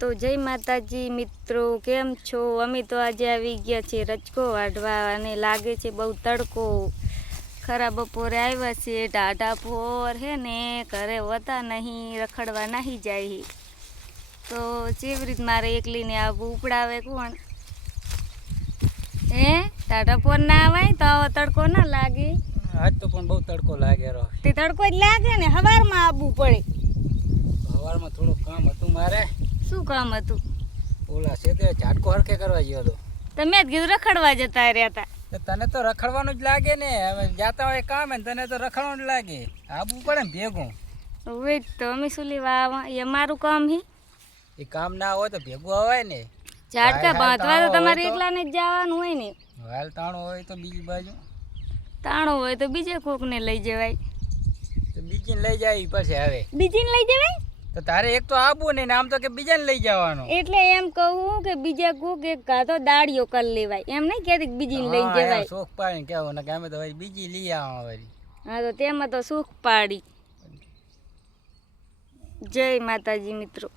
તો જય માતાજી મિત્રો, કેમ છો? અમે તો આજે આવી ગયા છે રચકો વાઢવા અને લાગે છે બહુ તડકો. ખરા બપોરે આવ્યા છે, ઢાઢા પોર હે ને ઘરે હોતા નહીં, રખડવા નહીં જાય. તો જેવી રીત મારે એકલીને આવું ઉપડાવે કોણ? હે ઢાઢા પોર ના આવાય તો આવો તડકો ના લાગે. આજ તો પણ બહુ તડકો લાગે રો. તે તડકો જ લાગે ને, સવારમાં આવવું પડે. સવારમાં થોડું કામ હતું મારે. શું કામ હતું? ઓલા છે તે ઝાટકો હરખે કરવા ગયો હતો. તમે જ કીધું રખડવા જતા રહ્યા હતા. તને તો રખડવાનું જ લાગે ને, હવે જાતા હોય કામ ને તને તો રખડવાનું જ લાગે. આવવું પડે ને ભેગું. હવે તો અમે શું લેવા આવા? એ અમારું કામ હે. એ કામ ના હોય તો ભેગું અવાય ને. ઝાટકા બાંધવા તો તમારે એકલાને જ જવાનું હોય ને. હાલ તાણો હોય તો બીજી બાજુ, તાણો હોય તો બીજે કોકને લઈ જવાય. તો બીજીને લઈ જાય પછી. હવે બીજીને લઈ જવાય તો તારે એક તો આવું ને આમ તો કે બીજાને લઈ જવાનું. એટલે એમ કહું કે બીજા કોક એક કાતો દાડીઓ કરી લેવાય, એમ નહીં કહેતી કે બીજીને લઈ જવાય. શોખ પાડીને કેવું ને કે અમે તો બીજી લઈ આવા વળી. હા તો તેમાં તો સુખ પાડી. જય માતાજી મિત્રો.